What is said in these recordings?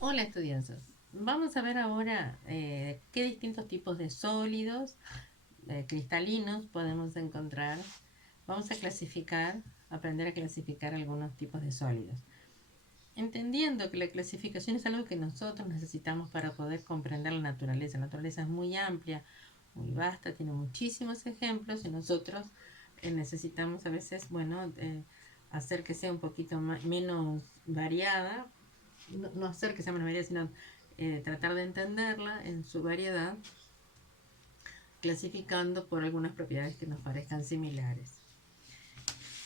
Hola estudiantes, vamos a ver ahora qué distintos tipos de sólidos cristalinos podemos encontrar. Vamos a aprender a clasificar algunos tipos de sólidos. Entendiendo que la clasificación es algo que nosotros necesitamos para poder comprender la naturaleza. La naturaleza es muy amplia, muy vasta, tiene muchísimos ejemplos y nosotros necesitamos a veces, hacer que sea un poquito menos variada, no hacer que sea menos variada, sino tratar de entenderla en su variedad, clasificando por algunas propiedades que nos parezcan similares.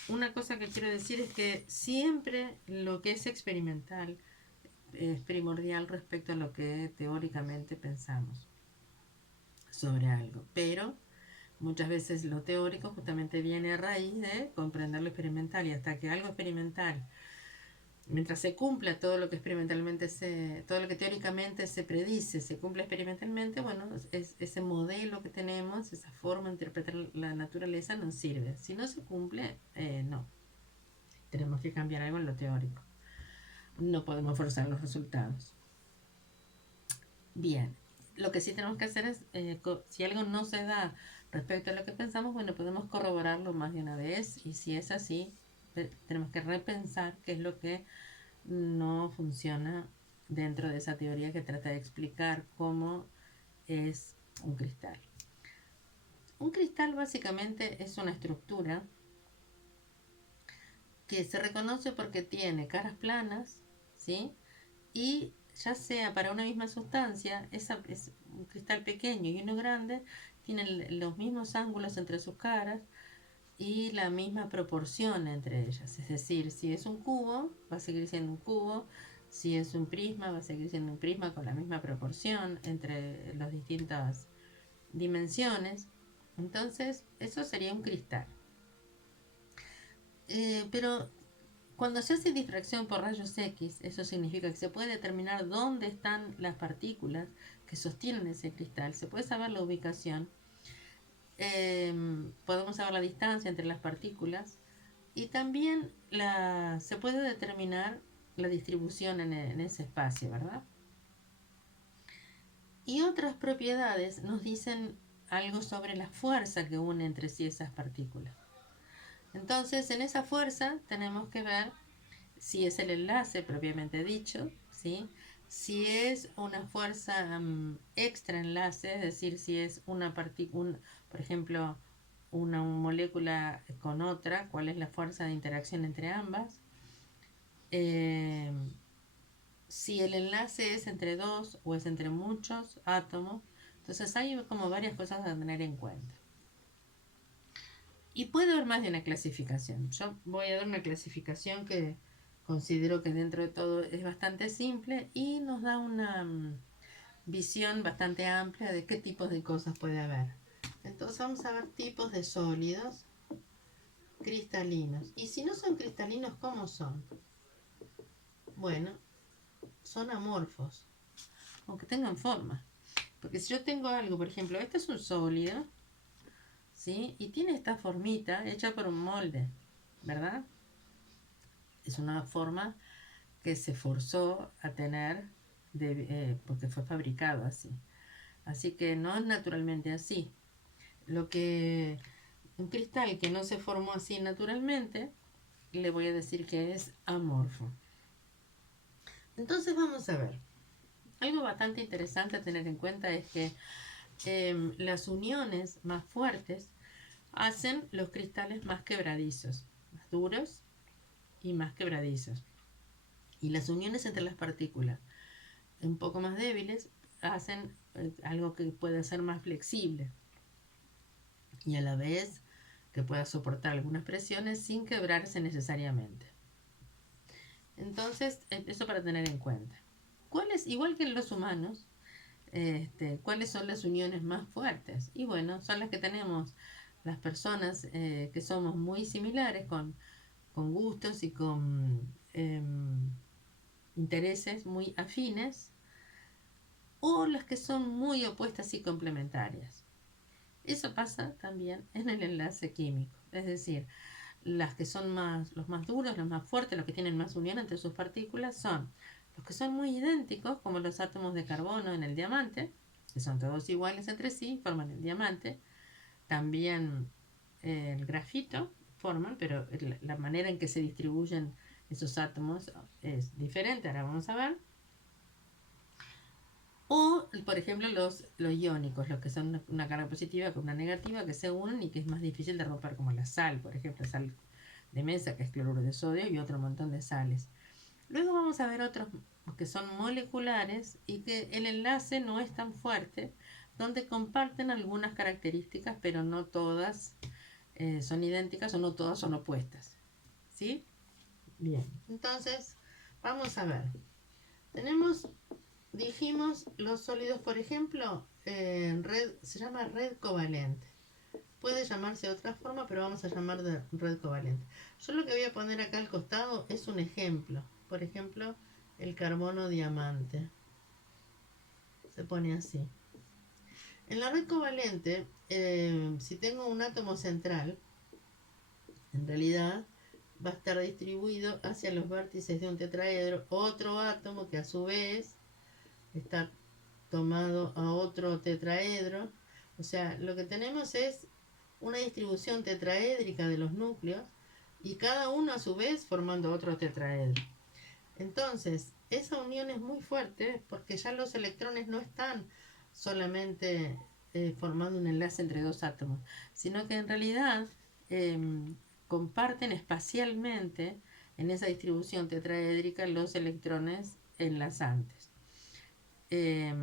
Una cosa que quiero decir es que siempre lo que es experimental es primordial respecto a lo que teóricamente pensamos sobre algo, pero muchas veces lo teórico justamente viene a raíz de comprender lo experimental, y hasta que algo experimental, mientras se cumpla todo lo que todo lo que teóricamente se predice, se cumple experimentalmente, bueno, ese modelo que tenemos, esa forma de interpretar la naturaleza nos sirve. Si no se cumple, no. Tenemos que cambiar algo en lo teórico. No podemos forzar los resultados. Bien, lo que sí tenemos que hacer es, si algo no se da respecto a lo que pensamos, bueno, podemos corroborarlo más de una vez, y si es así, tenemos que repensar qué es lo que no funciona dentro de esa teoría que trata de explicar cómo es un cristal. Un cristal básicamente es una estructura que se reconoce porque tiene caras planas, ¿sí? Y ya sea para una misma sustancia, es un cristal pequeño y uno grande, tienen los mismos ángulos entre sus caras y la misma proporción entre ellas. Es decir, si es un cubo, va a seguir siendo un cubo. Si es un prisma, va a seguir siendo un prisma con la misma proporción entre las distintas dimensiones. Entonces, eso sería un cristal. Pero cuando se hace difracción por rayos X, eso significa que se puede determinar dónde están las partículas que sostienen ese cristal. Se puede saber la ubicación. Podemos saber la distancia entre las partículas. Y también se puede determinar la distribución en ese espacio, ¿verdad? Y otras propiedades nos dicen algo sobre la fuerza que une entre sí esas partículas. Entonces, en esa fuerza tenemos que ver si es el enlace propiamente dicho, ¿sí? Si es una fuerza extra enlace, es decir, si es una partícula, por ejemplo, una molécula con otra, cuál es la fuerza de interacción entre ambas. Eh, si el enlace es entre dos o es entre muchos átomos. Entonces hay como varias cosas a tener en cuenta. Y puede haber más de una clasificación. Yo voy a dar una clasificación que considero que dentro de todo es bastante simple y nos da una visión bastante amplia de qué tipos de cosas puede haber. Entonces vamos a ver tipos de sólidos cristalinos. Y si no son cristalinos, ¿cómo son? Bueno, son amorfos, aunque tengan forma. Porque si yo tengo algo, por ejemplo, este es un sólido, ¿sí? Y tiene esta formita hecha por un molde, ¿verdad? Es una forma que se forzó a tener porque fue fabricado así. Así que no es naturalmente así. Lo que un cristal que no se formó así naturalmente, le voy a decir que es amorfo. Entonces vamos a ver. Algo bastante interesante a tener en cuenta es que las uniones más fuertes hacen los cristales más quebradizos, más duros y más quebradizos. Y las uniones entre las partículas un poco más débiles hacen algo que puede ser más flexible y a la vez que pueda soportar algunas presiones sin quebrarse necesariamente. Entonces, eso para tener en cuenta. Igual que en los humanos, ¿cuáles son las uniones más fuertes? Y bueno, son las que tenemos las personas que somos muy similares, con gustos y con intereses muy afines, o las que son muy opuestas y complementarias. Eso pasa también en el enlace químico, es decir, los más duros, los más fuertes, los que tienen más unión entre sus partículas son Los que son muy idénticos, como los átomos de carbono en el diamante, que son todos iguales entre sí, forman el diamante. También el grafito forman, pero la manera en que se distribuyen esos átomos es diferente, ahora vamos a ver. O, por ejemplo, los iónicos, los que son una carga positiva con una negativa, que se unen y que es más difícil de romper, como la sal, por ejemplo, sal de mesa, que es cloruro de sodio, y otro montón de sales. Luego vamos a ver otros que son moleculares y que el enlace no es tan fuerte, donde comparten algunas características, pero no todas son idénticas o no todas son opuestas. ¿Sí? Bien, entonces vamos a ver. Tenemos, dijimos, los sólidos, por ejemplo, red, se llama red covalente. Puede llamarse de otra forma, pero vamos a llamar de red covalente. Yo lo que voy a poner acá al costado es un ejemplo. Por ejemplo, el carbono diamante. Se pone así. En la red covalente, si tengo un átomo central, en realidad va a estar distribuido hacia los vértices de un tetraedro otro átomo que a su vez está tomado a otro tetraedro. O sea, lo que tenemos es una distribución tetraédrica de los núcleos y cada uno a su vez formando otro tetraedro. Entonces, esa unión es muy fuerte porque ya los electrones no están solamente formando un enlace entre dos átomos, sino que en realidad eh, comparten espacialmente en esa distribución tetraédrica los electrones enlazantes. Eh,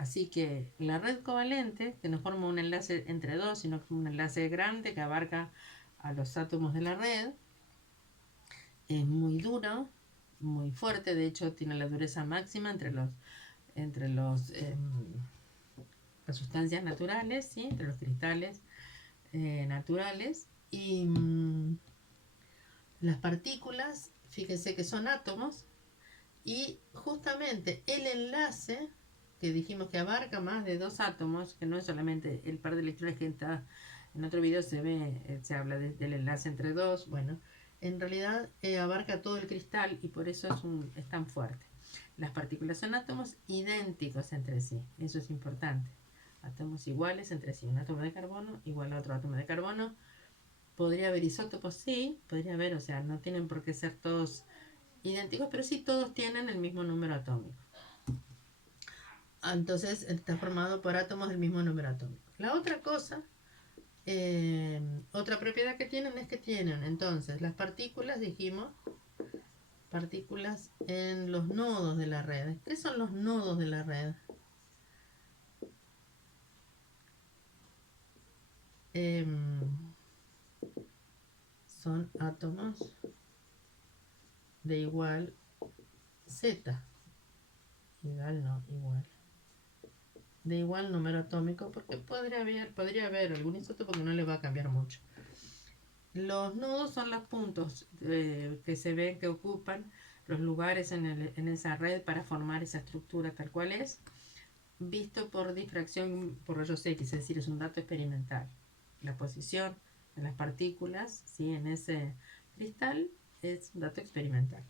Así que la red covalente, que no forma un enlace entre dos, sino que un enlace grande que abarca a los átomos de la red, es muy duro, muy fuerte, de hecho tiene la dureza máxima entre las sustancias naturales, ¿sí? Entre los cristales naturales. Y las partículas, fíjense que son átomos, y justamente el enlace que dijimos que abarca más de dos átomos, que no es solamente el par de electrones que está en otro video se ve, se habla del enlace entre dos, bueno, en realidad abarca todo el cristal y por eso es tan fuerte. Las partículas son átomos idénticos entre sí, eso es importante. Átomos iguales entre sí, un átomo de carbono igual a otro átomo de carbono. ¿Podría haber isótopos? Sí, podría haber, o sea, no tienen por qué ser todos idénticos, pero sí todos tienen el mismo número atómico. Entonces está formado por átomos del mismo número atómico. La otra cosa, otra propiedad que tienen es que tienen, entonces, las partículas, dijimos, partículas en los nodos de la red. ¿Qué son los nodos de la red? Son átomos de igual Z. Igual no, igual. De igual número atómico, porque podría haber algún isótopo que no le va a cambiar mucho. Los nodos son los puntos que se ven que ocupan los lugares en esa red para formar esa estructura tal cual es, visto por difracción por rayos X, es decir, es un dato experimental. La posición de las partículas, ¿sí? En ese cristal es un dato experimental.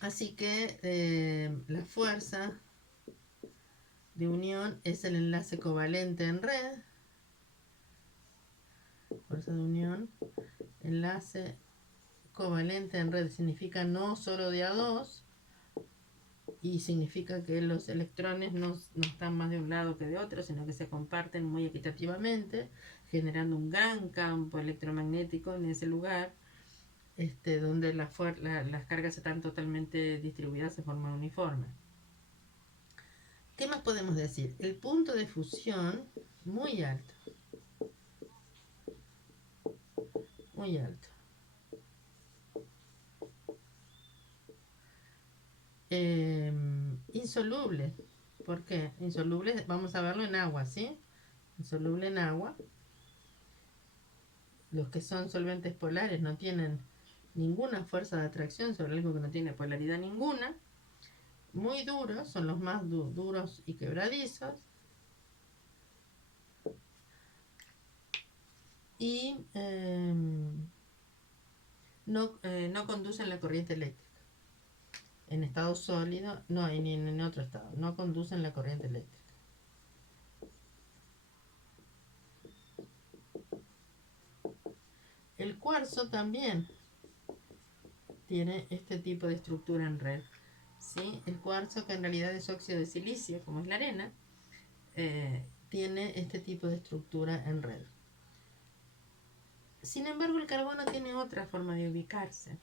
Así que la fuerza de unión es el enlace covalente en red. Fuerza de unión, enlace covalente en red significa no solo de a dos y significa que los electrones no están más de un lado que de otro, sino que se comparten muy equitativamente, generando un gran campo electromagnético en ese lugar, donde las cargas están totalmente distribuidas de forma uniforme. ¿Qué más podemos decir? El punto de fusión muy alto. Muy alto. Insoluble. ¿Por qué? Insoluble, vamos a verlo en agua, ¿sí? Insoluble en agua. Los que son solventes polares no tienen ninguna fuerza de atracción sobre algo que no tiene polaridad ninguna. Muy duros, son los más duros y quebradizos. Y no conducen la corriente eléctrica. en estado sólido, no, ni en otro estado, no conducen la corriente eléctrica. El cuarzo también tiene este tipo de estructura en red. ¿Sí? El cuarzo, que en realidad es óxido de silicio, como es la arena, tiene este tipo de estructura en red. Sin embargo, el carbono tiene otra forma de ubicarse,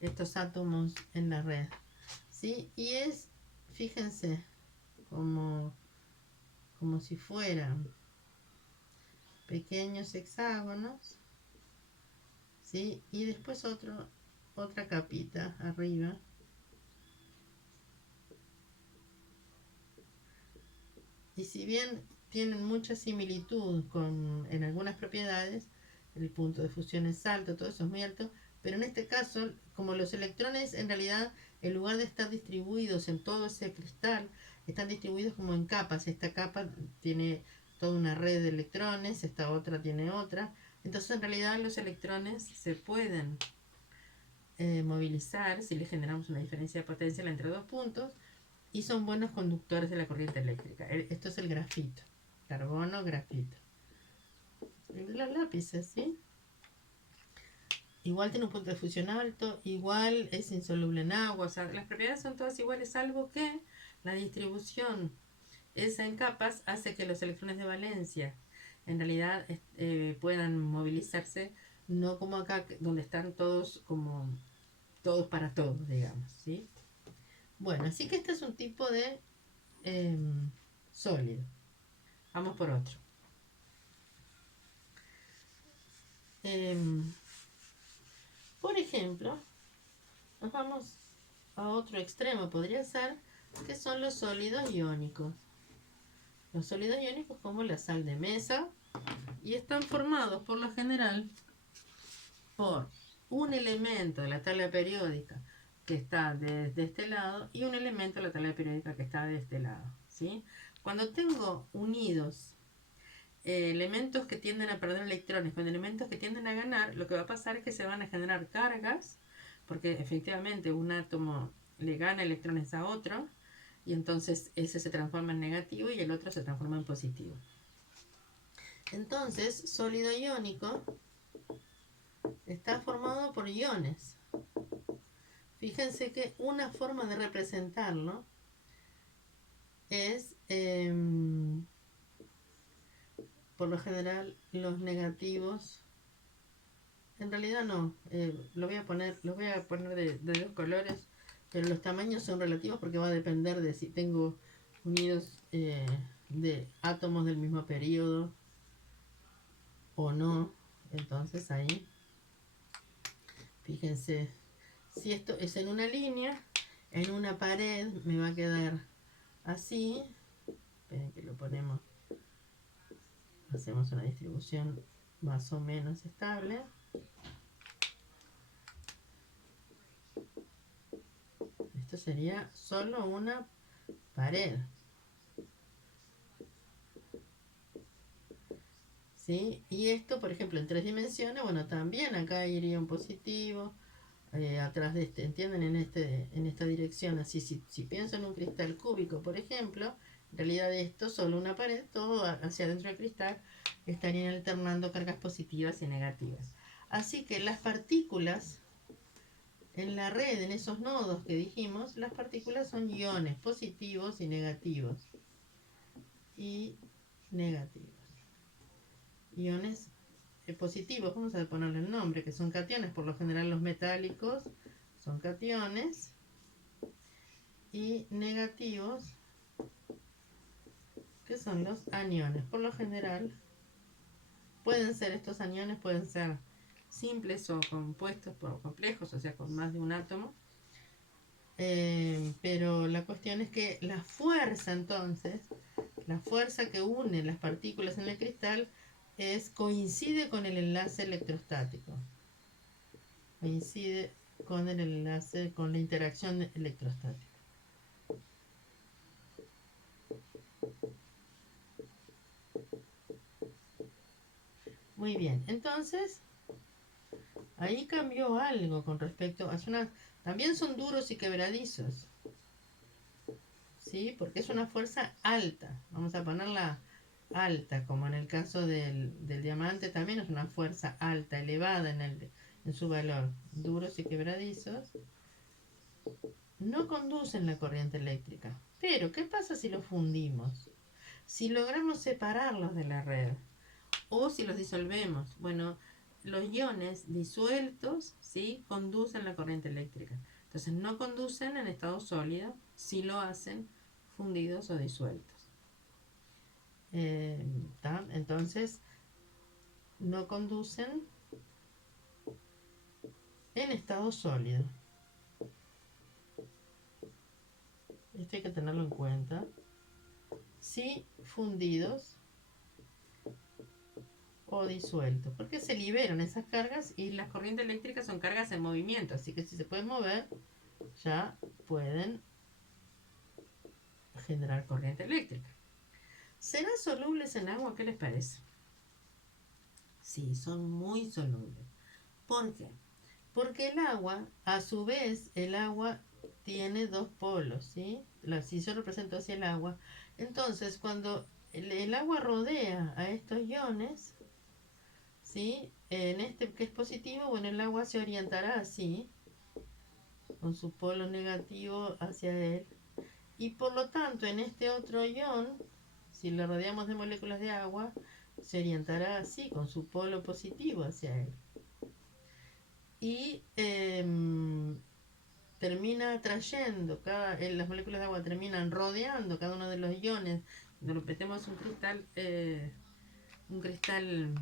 estos átomos en la red. ¿Sí? Y es, fíjense, como si fueran pequeños hexágonos, ¿sí? Y después otra capita arriba. Y si bien tienen mucha similitud en algunas propiedades, el punto de fusión es alto, todo eso es muy alto, pero en este caso, como los electrones en realidad, en lugar de estar distribuidos en todo ese cristal, están distribuidos como en capas. Esta capa tiene toda una red de electrones, esta otra tiene otra. Entonces en realidad los electrones se pueden movilizar si le generamos una diferencia de potencia entre dos puntos, y son buenos conductores de la corriente eléctrica. Esto es el grafito, carbono, grafito. Los lápices, ¿sí? Igual tiene un punto de fusión alto, igual es insoluble en agua, o sea, las propiedades son todas iguales, salvo que la distribución esa en capas hace que los electrones de valencia en realidad puedan movilizarse, no como acá donde están todos como todos para todos, digamos, ¿sí? Bueno, así que este es un tipo de sólido. Vamos por otro. Por ejemplo, nos vamos a otro extremo, podría ser, que son los sólidos iónicos. Los sólidos iónicos, como la sal de mesa, y están formados por lo general por un elemento de la tabla periódica que está desde este lado y un elemento de la tabla periódica que está de este lado, ¿sí? Cuando tengo unidos elementos que tienden a perder electrones con elementos que tienden a ganar, lo que va a pasar es que se van a generar cargas, porque efectivamente un átomo le gana electrones a otro, y entonces ese se transforma en negativo y el otro se transforma en positivo. Entonces, sólido iónico está formado por iones. Fíjense que una forma de representarlo es, por lo general, los negativos. En realidad no, los voy a poner de dos colores, pero los tamaños son relativos porque va a depender de si tengo unidos de átomos del mismo periodo o no. Entonces ahí, fíjense, si esto es en una línea, en una pared me va a quedar así. Esperen que lo ponemos, hacemos una distribución más o menos estable. Esto sería solo una pared. ¿Sí? Y esto, por ejemplo, en 3 dimensiones, bueno, también acá iría un positivo, atrás de este, ¿entienden? En esta dirección, así, si pienso en un cristal cúbico, por ejemplo, en realidad esto, solo una pared, todo hacia adentro del cristal, estarían alternando cargas positivas y negativas. Así que las partículas en la red, en esos nodos que dijimos, las partículas son iones positivos y negativos. Y negativos. Iones positivos, vamos a ponerle el nombre, que son cationes. Por lo general los metálicos son cationes, y negativos, que son los aniones. Por lo general pueden ser estos aniones, pueden ser simples o compuestos por complejos, o sea, con más de un átomo. Pero la cuestión es que la fuerza, entonces, la fuerza que une las partículas en el cristal coincide con el enlace electrostático. Coincide con el enlace, con la interacción electrostática. Muy bien, entonces ahí cambió algo con respecto, hace También son duros y quebradizos, ¿sí? Porque es una fuerza alta. Vamos a ponerla alta, como en el caso del diamante, también es una fuerza alta, elevada en su valor. Duros y quebradizos no conducen la corriente eléctrica. Pero, ¿qué pasa si los fundimos? Si logramos separarlos de la red o si los disolvemos. Bueno, los iones disueltos, ¿sí?, conducen la corriente eléctrica. Entonces no conducen en estado sólido, si lo hacen fundidos o disueltos. Entonces no conducen en estado sólido. Esto hay que tenerlo en cuenta. Sí, fundidos o disueltos, porque se liberan esas cargas y las corrientes eléctricas son cargas en movimiento, así que si se pueden mover, ya pueden generar corriente eléctrica. ¿Serán solubles en agua? ¿Qué les parece? Sí, son muy solubles. ¿Por qué? Porque el agua, a su vez, el agua tiene dos polos, ¿sí? Si yo represento así el agua, entonces cuando el agua rodea a estos iones, ¿sí? En este que es positivo, bueno, el agua se orientará así, con su polo negativo hacia él. Y por lo tanto, en este otro ion, si lo rodeamos de moléculas de agua, se orientará así, con su polo positivo hacia él. Y termina atrayendo, las moléculas de agua terminan rodeando cada uno de los iones. Cuando metemos un cristal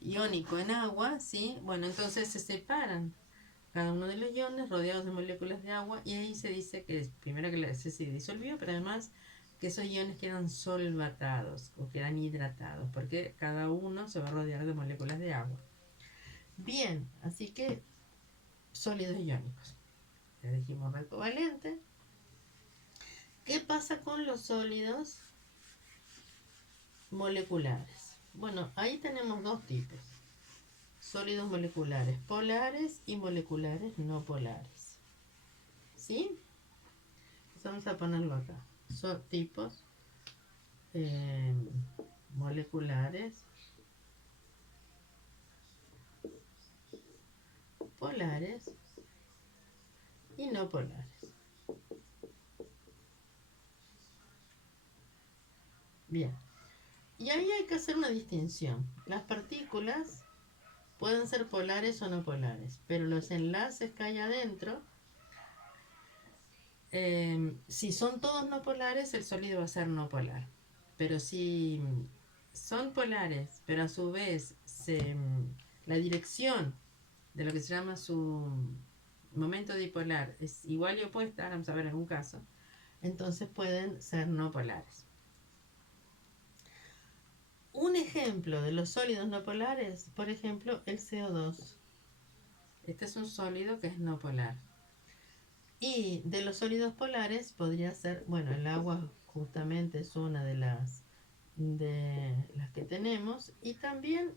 iónico en agua, ¿sí? Bueno, entonces se separan cada uno de los iones rodeados de moléculas de agua y ahí se dice que primero que se disolvió, pero además que esos iones quedan solvatados o quedan hidratados porque cada uno se va a rodear de moléculas de agua. Bien, así que sólidos iónicos. Ya dijimos red covalente. ¿Qué pasa con los sólidos moleculares? Bueno, ahí tenemos dos tipos. Sólidos moleculares polares y moleculares no polares. ¿Sí? Entonces vamos a ponerlo acá. Son tipos moleculares polares y no polares. Bien. Y ahí hay que hacer una distinción. Las partículas pueden ser polares o no polares, pero los enlaces que hay adentro, si son todos no polares, el sólido va a ser no polar. Pero si son polares, pero a su vez la dirección de lo que se llama su momento dipolar es igual y opuesta, vamos a ver algún caso, entonces pueden ser no polares. Un ejemplo de los sólidos no polares, por ejemplo, el CO2. Este es un sólido que es no polar. Y de los sólidos polares podría ser, bueno, el agua justamente es una de las que tenemos, y también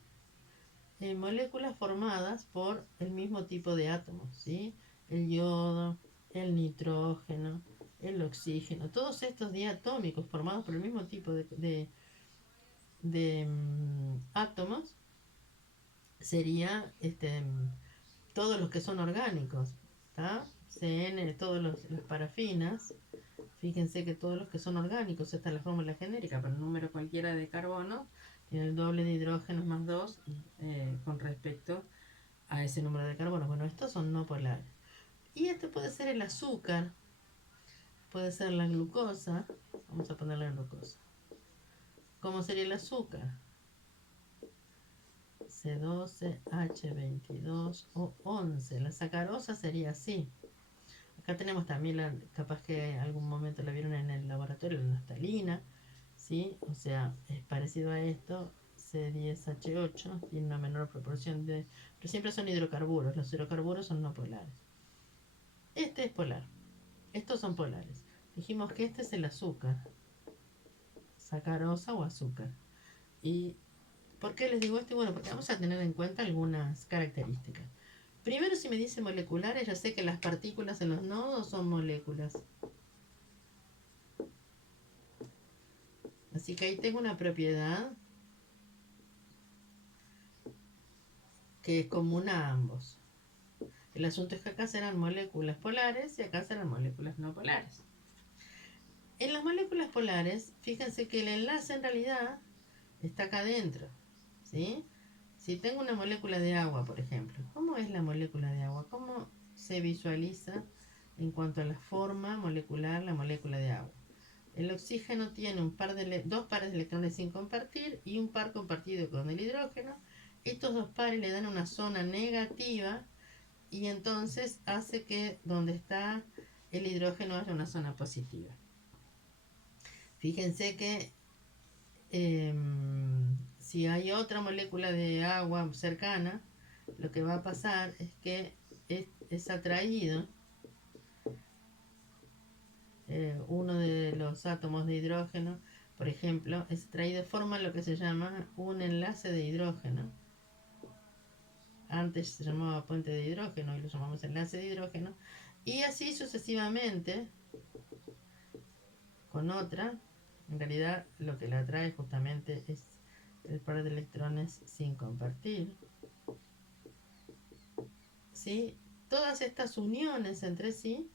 moléculas formadas por el mismo tipo de átomos, ¿sí? El yodo, el nitrógeno, el oxígeno, todos estos diatómicos formados por el mismo tipo de átomos, sería todos los que son orgánicos, ¿tá? CN, las parafinas, fíjense que todos los que son orgánicos, esta es la fórmula genérica, para un número cualquiera de carbono, tiene el doble de hidrógenos más 2 con respecto a ese número de carbono. Bueno, estos son no polares. Y este puede ser el azúcar, puede ser la glucosa, vamos a poner la glucosa. ¿Cómo sería el azúcar? C12, H22 o 11. La sacarosa sería así. Acá tenemos también, capaz que en algún momento la vieron en el laboratorio, la naftalina, ¿sí? O sea, es parecido a esto, C10H8, tiene una menor proporción pero siempre son hidrocarburos, los hidrocarburos son no polares. Este es polar, estos son polares. Dijimos que este es el azúcar, sacarosa o azúcar. ¿Y por qué les digo esto? Bueno, porque vamos a tener en cuenta algunas características. Primero, si me dice moleculares, ya sé que las partículas en los nodos son moléculas. Así que ahí tengo una propiedad que es común a ambos. El asunto es que acá serán moléculas polares y acá serán moléculas no polares. En las moléculas polares, fíjense que el enlace en realidad está acá adentro, ¿sí? Si tengo una molécula de agua, por ejemplo, ¿cómo es la molécula de agua? ¿Cómo se visualiza en cuanto a la forma molecular la molécula de agua? El oxígeno tiene dos pares de electrones sin compartir y un par compartido con el hidrógeno. Estos dos pares le dan una zona negativa y entonces hace que donde está el hidrógeno haya una zona positiva. Fíjense que si hay otra molécula de agua cercana, lo que va a pasar es que es atraído uno de los átomos de hidrógeno, por ejemplo, es atraído, forma lo que se llama un enlace de hidrógeno. Antes se llamaba puente de hidrógeno y lo llamamos enlace de hidrógeno, y así sucesivamente con otra. En realidad lo que la atrae justamente es el par de electrones sin compartir, ¿sí? Todas estas uniones entre sí,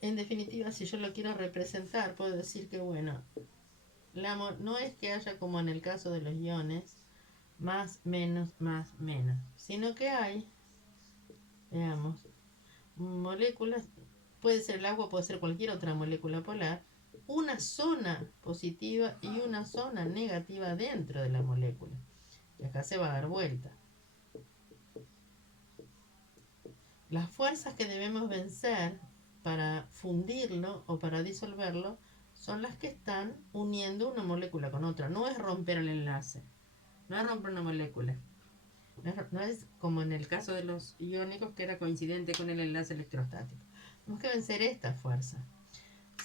en definitiva, si yo lo quiero representar, puedo decir que, bueno, no es que haya como en el caso de los iones, más, menos, sino que hay, veamos, moléculas, puede ser el agua, puede ser cualquier otra molécula polar, una zona positiva y una zona negativa dentro de la molécula. Y acá se va a dar vuelta. Las fuerzas que debemos vencer para fundirlo o para disolverlo son las que están uniendo una molécula con otra. No es romper el enlace, no es romper una molécula. No es como en el caso de los iónicos, que era coincidente con el enlace electrostático. Tenemos que vencer esta fuerza,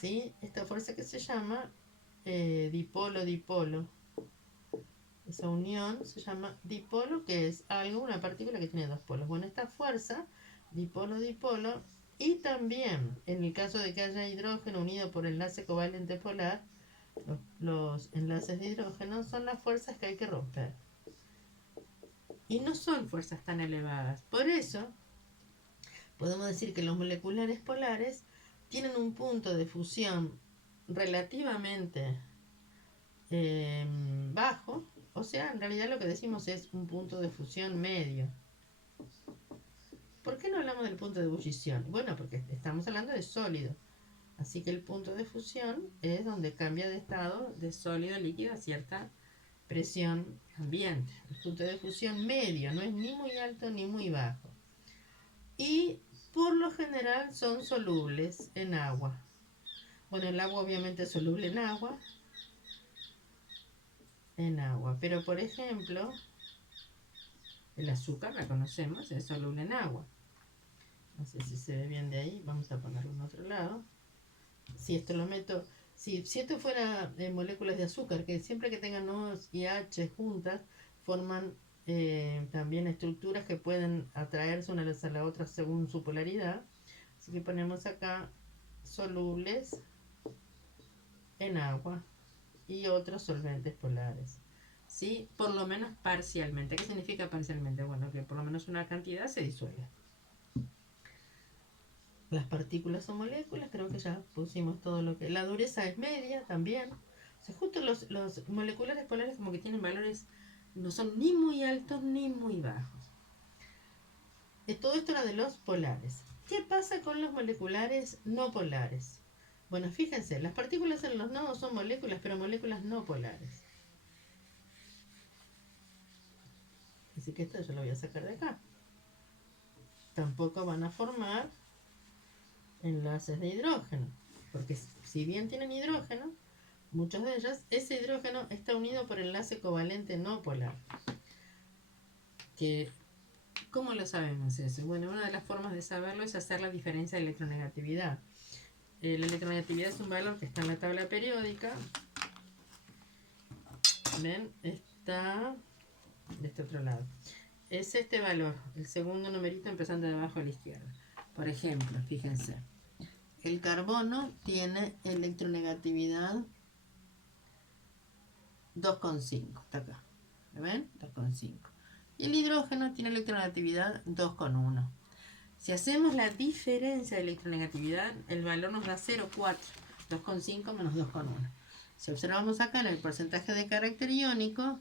¿sí? Esta fuerza que se llama dipolo-dipolo. Esa unión se llama dipolo, que es algo, una partícula que tiene dos polos. Bueno, esta fuerza, dipolo-dipolo, y también en el caso de que haya hidrógeno unido por enlace covalente polar, los enlaces de hidrógeno son las fuerzas que hay que romper. Y no son fuerzas tan elevadas. Por eso, podemos decir que los moleculares polares tienen un punto de fusión relativamente bajo. O sea, en realidad lo que decimos es un punto de fusión medio. ¿Por qué no hablamos del punto de ebullición? Bueno, porque estamos hablando de sólido. Así que el punto de fusión es donde cambia de estado de sólido a líquido a cierta presión ambiente. El punto de fusión medio, no es ni muy alto ni muy bajo. Y por lo general son solubles en agua. Bueno, el agua obviamente es soluble en agua. Pero por ejemplo, el azúcar, la conocemos, es soluble en agua. No sé si se ve bien de ahí, vamos a ponerlo en otro lado. Si esto lo meto, si esto fuera moléculas de azúcar, que siempre que tengan O's y H juntas, forman también estructuras que pueden atraerse una a la otra según su polaridad. Así que ponemos acá solubles en agua y otros solventes polares. ¿Sí? Por lo menos parcialmente. ¿Qué significa parcialmente? Bueno, que por lo menos una cantidad se disuelve. Las partículas son moléculas, creo que ya pusimos todo lo que... La dureza es media también. O sea, justo los moleculares polares como que tienen valores, no son ni muy altos ni muy bajos. Todo esto era de los polares. ¿Qué pasa con los moleculares no polares? Bueno, fíjense, las partículas en los nodos son moléculas, pero moléculas no polares. Así que esto yo lo voy a sacar de acá. Tampoco van a formar enlaces de hidrógeno, porque si bien tienen hidrógeno, muchas de ellas, ese hidrógeno está unido por enlace covalente no polar. ¿Cómo lo sabemos eso? Bueno, una de las formas de saberlo es hacer la diferencia de electronegatividad. La electronegatividad es un valor que está en la tabla periódica. ¿Ven? Está de este otro lado. es este valor, el segundo numerito empezando debajo a la izquierda. Por ejemplo, fíjense, el carbono tiene electronegatividad 2,5, está acá. ¿Lo ven? 2,5. Y el hidrógeno tiene electronegatividad 2,1. Si hacemos la diferencia de electronegatividad, el valor nos da 0,4. 2,5 menos 2,1. Si observamos acá en el porcentaje de carácter iónico,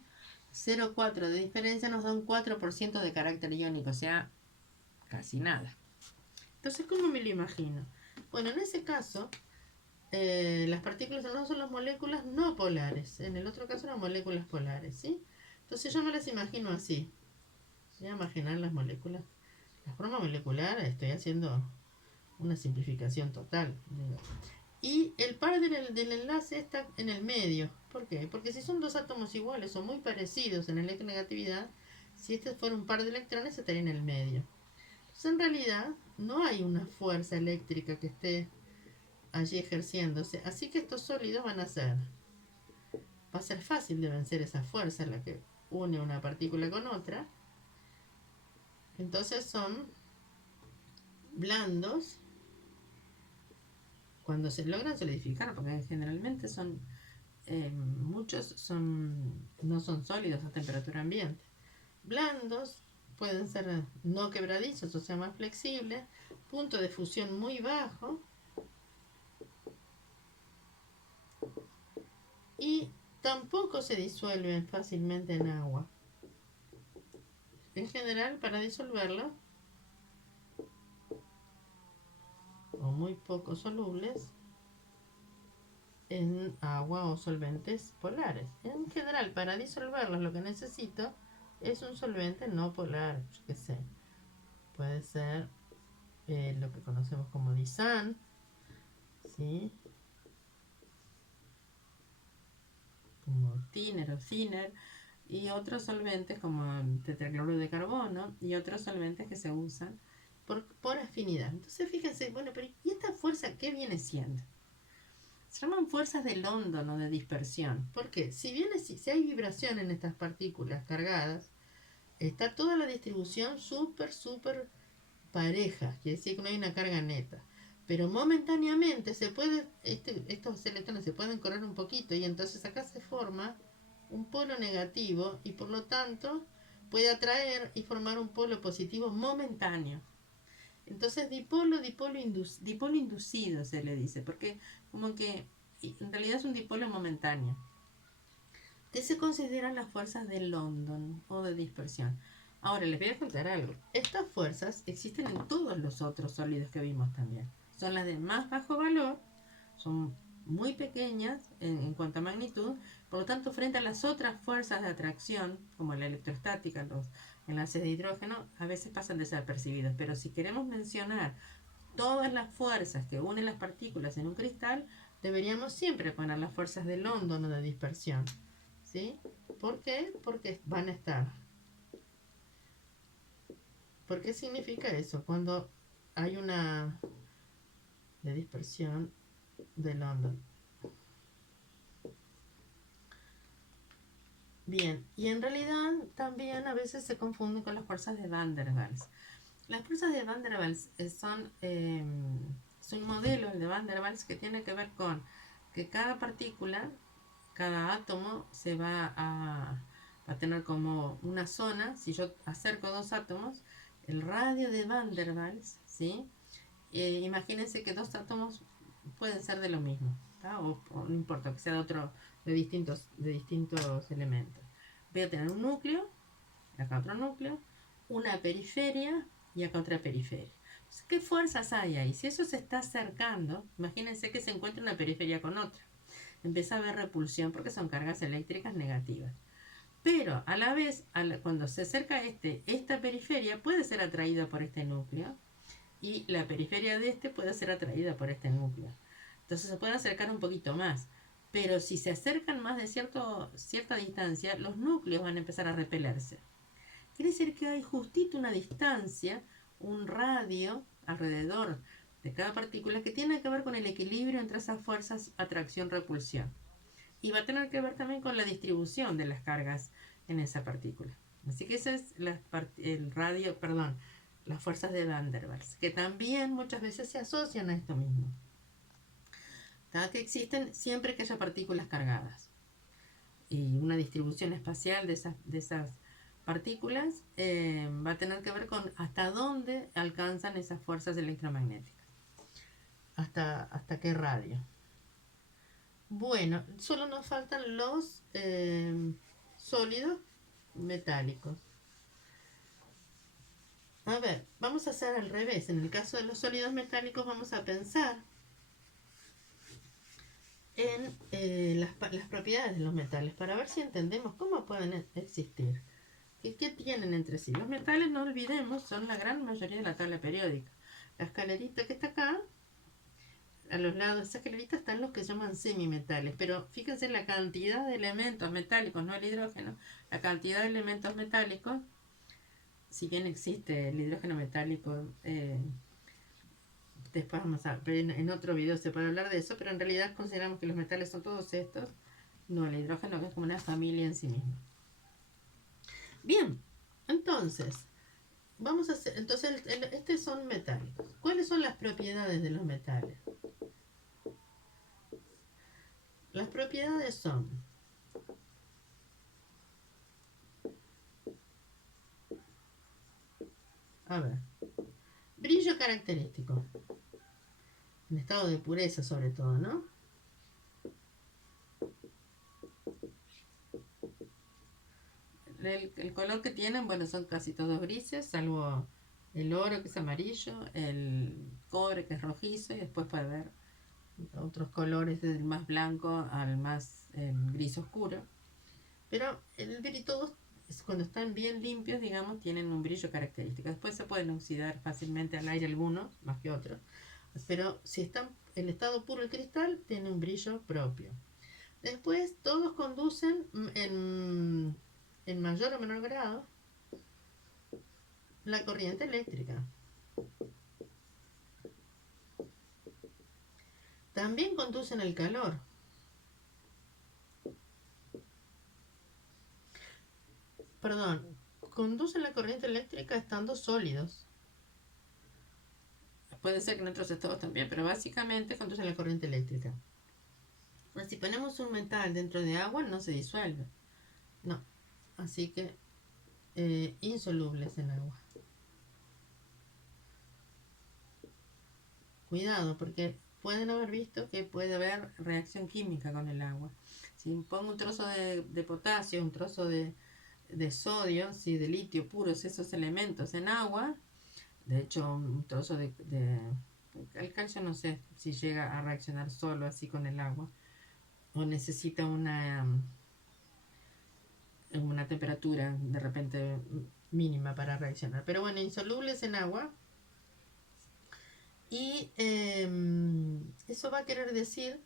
0,4 de diferencia nos da un 4% de carácter iónico, o sea, casi nada. Entonces, ¿cómo me lo imagino? Bueno, en ese caso, las partículas no son las moléculas no polares. En el otro caso, las moléculas polares, ¿sí? Entonces yo me las imagino así. Voy a imaginar las moléculas. La forma molecular, estoy haciendo una simplificación total. Y el par del enlace está en el medio. ¿Por qué? Porque si son dos átomos iguales o muy parecidos en electronegatividad, si este fuera un par de electrones, estaría en el medio. Entonces, en realidad, no hay una fuerza eléctrica que esté allí ejerciéndose. Así que estos sólidos va a ser fácil de vencer esa fuerza, la que une una partícula con otra. Entonces son blandos cuando se logran solidificar, porque generalmente son muchos no son sólidos a temperatura ambiente. Blandos pueden ser no quebradizos, o sea, más flexibles, punto de fusión muy bajo y tampoco se disuelven fácilmente en agua. En general, para disolverlo, o muy poco solubles en agua o solventes polares. En general, para disolverlos lo que necesito es un solvente no polar, yo qué sé. Puede ser lo que conocemos como Disan, ¿sí? Como thinner o thinner, y otros solventes como tetracloruro de carbono y otros solventes que se usan por afinidad. Entonces fíjense, bueno, pero ¿y esta fuerza qué viene siendo? Se llaman fuerzas de London o de dispersión. ¿Por qué? Si hay vibración en estas partículas cargadas, está toda la distribución súper pareja, quiere decir que no hay una carga neta. Pero momentáneamente estos electrones se pueden correr un poquito y entonces acá se forma un polo negativo y por lo tanto puede atraer y formar un polo positivo momentáneo. Entonces dipolo inducido se le dice, porque como que en realidad es un dipolo momentáneo. ¿Qué se consideran las fuerzas de London o de dispersión? Ahora les voy a contar algo. Estas fuerzas existen en todos los otros sólidos que vimos también. Son las de más bajo valor, son muy pequeñas en cuanto a magnitud, por lo tanto frente a las otras fuerzas de atracción, como la electrostática, los enlaces de hidrógeno, a veces pasan desapercibidos. Pero si queremos mencionar todas las fuerzas que unen las partículas en un cristal, deberíamos siempre poner las fuerzas de London o de dispersión. ¿Sí? ¿Por qué? Porque van a estar. ¿Por qué significa eso? Cuando hay una de dispersión de London. Bien, y en realidad también a veces se confunden con las fuerzas de Van der Waals. Las fuerzas de Van der Waals son un modelo, el de Van der Waals, que tiene que ver con que cada partícula, cada átomo se va a tener como una zona. Si yo acerco dos átomos, el radio de Van der Waals, ¿sí? Imagínense que dos átomos pueden ser de lo mismo, o no importa, que sea de distintos elementos. Voy a tener un núcleo, acá otro núcleo, una periferia y acá otra periferia. Entonces, ¿qué fuerzas hay ahí? Si eso se está acercando, imagínense que se encuentra una periferia con otra. Empieza a haber repulsión porque son cargas eléctricas negativas. Pero a la vez, cuando se acerca esta periferia puede ser atraída por este núcleo y la periferia de este puede ser atraída por este núcleo. Entonces se puede acercar un poquito más. Pero si se acercan más de cierta distancia, los núcleos van a empezar a repelerse. Quiere decir que hay justito una distancia, un radio alrededor de cada partícula que tiene que ver con el equilibrio entre esas fuerzas atracción-repulsión. Y va a tener que ver también con la distribución de las cargas en esa partícula. Así que esa es el radio, perdón, las fuerzas de Van der Waals, que también muchas veces se asocian a esto mismo. Que existen siempre que haya partículas cargadas. Y una distribución espacial de esas partículas va a tener que ver con hasta dónde alcanzan esas fuerzas electromagnéticas. Hasta qué radio. Bueno, solo nos faltan los sólidos metálicos. A ver, vamos a hacer al revés. En el caso de los sólidos metálicos vamos a pensar en las propiedades de los metales para ver si entendemos cómo pueden existir. ¿Qué tienen entre sí? Los metales, no olvidemos, son la gran mayoría de la tabla periódica. La escalerita que está acá, a los lados de esa escalerita están los que se llaman semimetales, pero fíjense la cantidad de elementos metálicos, no el hidrógeno, la cantidad de elementos metálicos, si bien existe el hidrógeno metálico, después vamos a ver, en otro video se puede hablar de eso, pero en realidad consideramos que los metales son todos estos, no el hidrógeno, que es como una familia en sí misma. Bien, entonces, vamos a hacer, entonces estos son metálicos. ¿Cuáles son las propiedades de los metales? Las propiedades son, a ver, brillo característico, en estado de pureza sobre todo, ¿no? El color que tienen, bueno, son casi todos grises, salvo el oro que es amarillo, el cobre que es rojizo, y después puede haber otros colores desde el más blanco al más gris oscuro. Pero todos, cuando están bien limpios, digamos, tienen un brillo característico. Después se pueden oxidar fácilmente al aire algunos, más que otros. Pero si están en estado puro el cristal, tiene un brillo propio. Después todos conducen en mayor o menor grado la corriente eléctrica. También conducen el calor. Perdón, conducen la corriente eléctrica estando sólidos. Puede ser que en otros estados también, pero básicamente conducen la corriente eléctrica. Pues si ponemos un metal dentro de agua, no se disuelve. No. Así que insolubles en agua. Cuidado, porque pueden haber visto que puede haber reacción química con el agua. Si pongo un trozo de potasio, un trozo de sodio, sí, de litio puros, esos elementos en agua, de hecho un trozo el calcio no sé si llega a reaccionar solo así con el agua o necesita una temperatura de repente mínima para reaccionar, pero bueno, insolubles en agua. Y eso va a querer decir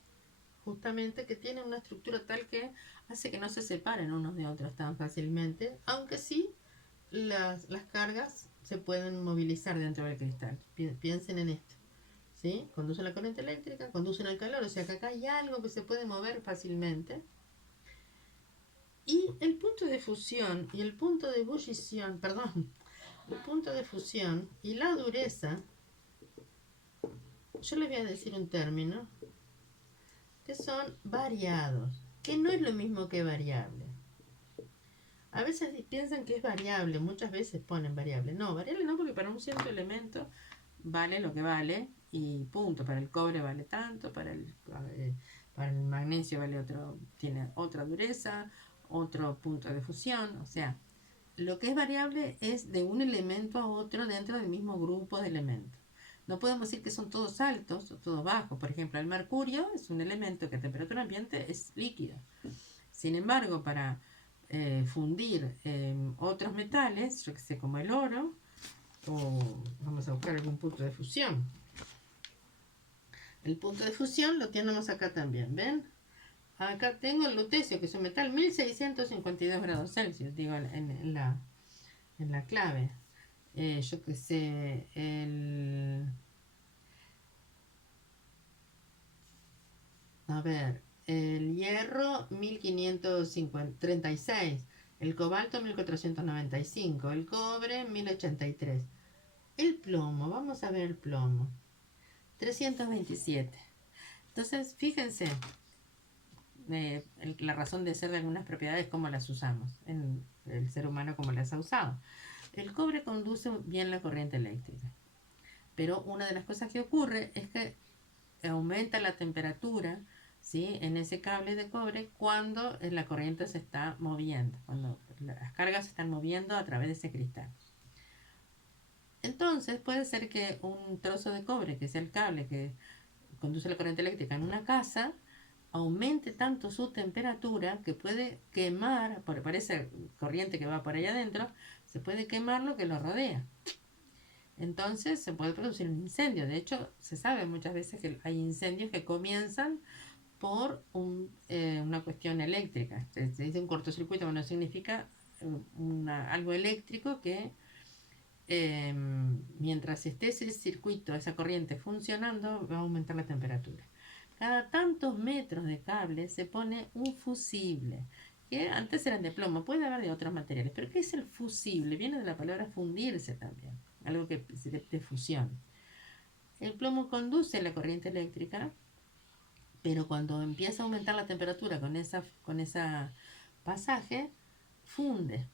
justamente que tienen una estructura tal que hace que no se separen unos de otros tan fácilmente, aunque sí las cargas se pueden movilizar dentro del cristal. Piensen en esto. ¿Sí? Conducen la corriente eléctrica, conducen al calor, o sea que acá hay algo que se puede mover fácilmente. Y el punto de fusión y el punto de ebullición, perdón, el punto de fusión y la dureza, yo les voy a decir un término, que son variados, que no es lo mismo que variable. A veces piensan que es variable, muchas veces ponen variable. No, variable no, porque para un cierto elemento vale lo que vale y punto. Para el cobre vale tanto, para el magnesio vale tiene otra dureza, otro punto de fusión. O sea, lo que es variable es de un elemento a otro dentro del mismo grupo de elementos. No podemos decir que son todos altos o todos bajos. Por ejemplo, el mercurio es un elemento que a temperatura ambiente es líquido. Sin embargo, para fundir otros metales, yo que sé, como el oro, o vamos a buscar algún punto de fusión. El punto de fusión lo tenemos acá también, ¿ven? Acá tengo el lutecio, que es un metal 1652 grados Celsius, digo, en la clave. Yo que sé, a ver, el hierro 1536. el cobalto 1495, el cobre 1083, el plomo, vamos a ver el plomo, 327. Entonces, fíjense la razón de ser de algunas propiedades, cómo las usamos, en el ser humano cómo las ha usado. El cobre conduce bien la corriente eléctrica, pero una de las cosas que ocurre es que aumenta la temperatura, ¿sí?, en ese cable de cobre cuando la corriente se está moviendo, cuando las cargas se están moviendo a través de ese cristal. Entonces puede ser que un trozo de cobre, que sea el cable que conduce la corriente eléctrica en una casa, aumente tanto su temperatura que puede quemar, por esa corriente que va por ahí adentro, se puede quemar lo que lo rodea. Entonces se puede producir un incendio. De hecho, se sabe muchas veces que hay incendios que comienzan por una cuestión eléctrica. Se dice un cortocircuito, bueno, significa algo eléctrico que mientras esté ese circuito, esa corriente funcionando, va a aumentar la temperatura. Cada tantos metros de cable se pone un fusible, que antes eran de plomo, puede haber de otros materiales, pero ¿qué es el fusible? Viene de la palabra fundirse también, algo que de fusión. El plomo conduce la corriente eléctrica, pero cuando empieza a aumentar la temperatura con esa pasaje, funde,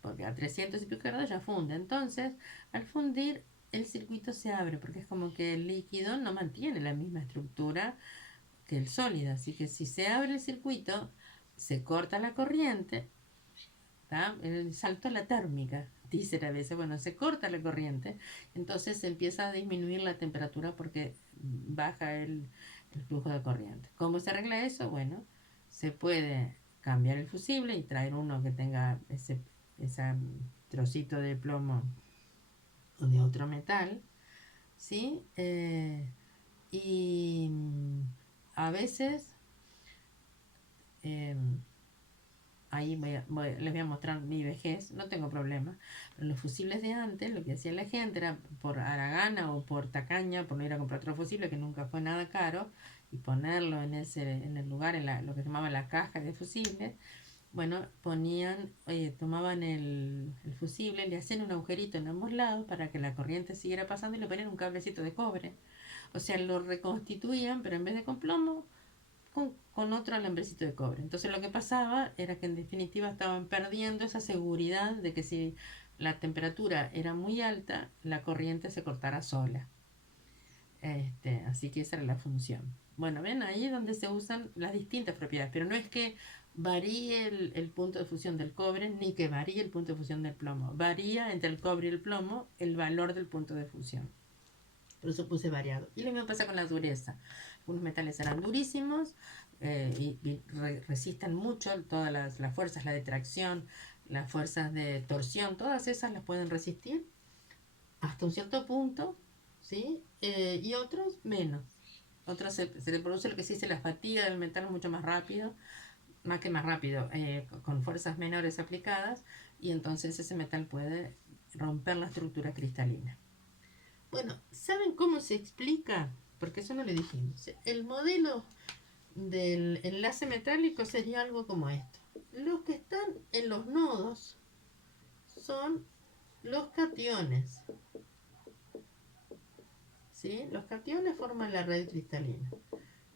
porque a 300 y pico grados ya funde. Entonces, al fundir, el circuito se abre, porque es como que el líquido no mantiene la misma estructura que el sólido. Así que si se abre el circuito, se corta la corriente, ¿tá? El salto a la térmica, dicen a veces, bueno, se corta la corriente, entonces se empieza a disminuir la temperatura porque baja el flujo de corriente. ¿Cómo se arregla eso? Bueno, se puede cambiar el fusible y traer uno que tenga ese trocito de plomo o de otro metal, ¿sí? Y a veces eh, ahí les voy a mostrar mi vejez, no tengo problema. Pero los fusibles de antes, lo que hacía la gente era por haragana o por tacaña, por no ir a comprar otro fusible que nunca fue nada caro, y ponerlo en el lugar, lo que se llamaba la caja de fusibles. Bueno, tomaban el fusible, le hacían un agujerito en ambos lados para que la corriente siguiera pasando y le ponían un cablecito de cobre. O sea, lo reconstituían, pero en vez de con plomo, con otro alambrecito de cobre. Entonces lo que pasaba era que en definitiva estaban perdiendo esa seguridad de que si la temperatura era muy alta, la corriente se cortara sola. Así que esa era la función. Bueno, ven ahí donde se usan las distintas propiedades, pero no es que varíe el punto de fusión del cobre ni que varíe el punto de fusión del plomo. Varía entre el cobre y el plomo el valor del punto de fusión. Por eso puse variado. Y lo mismo pasa con la dureza. Algunos metales serán durísimos y resisten mucho todas las fuerzas, la de tracción, las fuerzas de torsión, todas esas las pueden resistir hasta un cierto punto, ¿sí? Y otros menos. Otros se le produce lo que se dice la fatiga del metal mucho más rápido, más rápido, con fuerzas menores aplicadas, y entonces ese metal puede romper la estructura cristalina. Bueno, ¿saben cómo se explica? Porque eso no le dijimos. El modelo del enlace metálico sería algo como esto. Los que están en los nodos son los cationes. ¿Sí? Los cationes forman la red cristalina.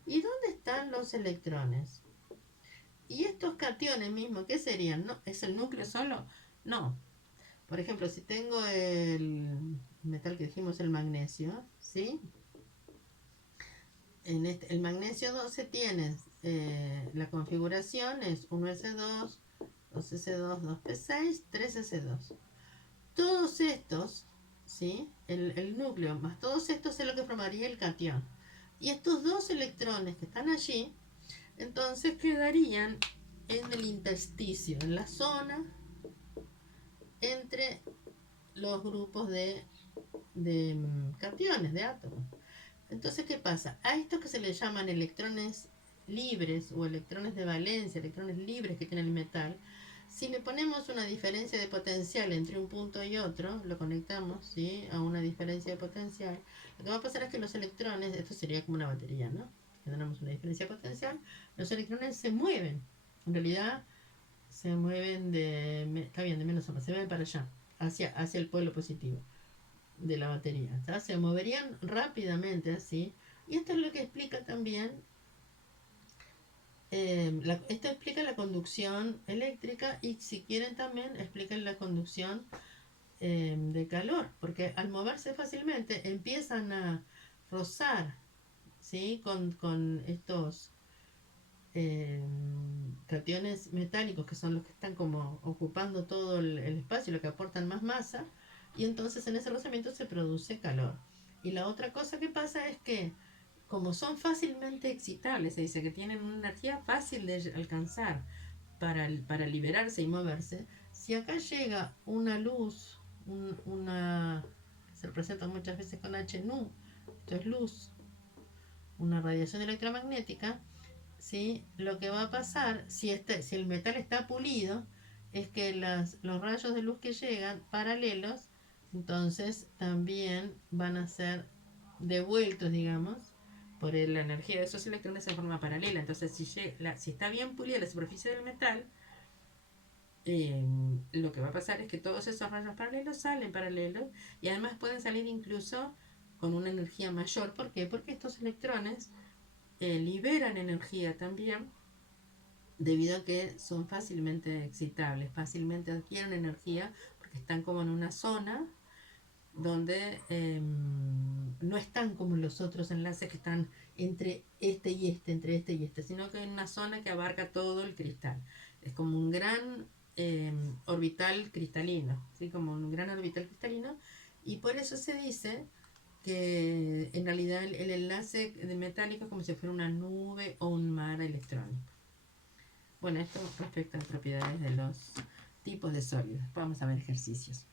¿Y dónde están los electrones? Y estos cationes mismos, ¿qué serían? ¿No? ¿Es el núcleo solo? No. Por ejemplo, si tengo el metal que dijimos, el magnesio, ¿sí? El magnesio 12 tiene la configuración es 1s2, 2s2, 2p6, 3s2. Todos estos, ¿sí? El núcleo más todos estos es lo que formaría el catión. Y estos dos electrones que están allí, entonces quedarían en el intersticio, en la zona entre los grupos de cationes, de átomos. Entonces, ¿qué pasa? A estos que se les llaman electrones libres o electrones de valencia, electrones libres que tiene el metal, si le ponemos una diferencia de potencial entre un punto y otro, lo conectamos, ¿sí?, a una diferencia de potencial, lo que va a pasar es que los electrones, esto sería como una batería, ¿no? Si tenemos una diferencia de potencial, los electrones se mueven. En realidad se mueven está bien, de menos a más, se mueven para allá, hacia el polo positivo de la batería. ¿Está? Se moverían rápidamente así. Y esto es lo que explica también, esto explica la conducción eléctrica y si quieren también explican la conducción de calor, porque al moverse fácilmente empiezan a rozar, ¿sí? Con estos eh, cationes metálicos que son los que están como ocupando todo el espacio, lo que aportan más masa, y entonces en ese rozamiento se produce calor. Y la otra cosa que pasa es que como son fácilmente excitables, se dice que tienen una energía fácil de alcanzar para liberarse y moverse, si acá llega una luz, una se representa muchas veces con H nu, esto es luz, una radiación electromagnética, ¿sí? Lo que va a pasar, si el metal está pulido, es que los rayos de luz que llegan paralelos, entonces también van a ser devueltos, digamos, por la energía de esos electrones en forma paralela. Entonces, si está bien pulida la superficie del metal, eh, lo que va a pasar es que todos esos rayos paralelos salen paralelos y además pueden salir incluso con una energía mayor. ¿Por qué? Porque estos electrones liberan energía también debido a que son fácilmente excitables, fácilmente adquieren energía porque están como en una zona donde no están como los otros enlaces que están entre este y este, entre este y este, sino que en una zona que abarca todo el cristal. Es como un gran orbital cristalino, ¿sí? Como un gran orbital cristalino, y por eso se dice que en realidad el enlace de metálico es como si fuera una nube o un mar electrónico. Bueno, esto respecto a las propiedades de los tipos de sólidos. Vamos a ver ejercicios.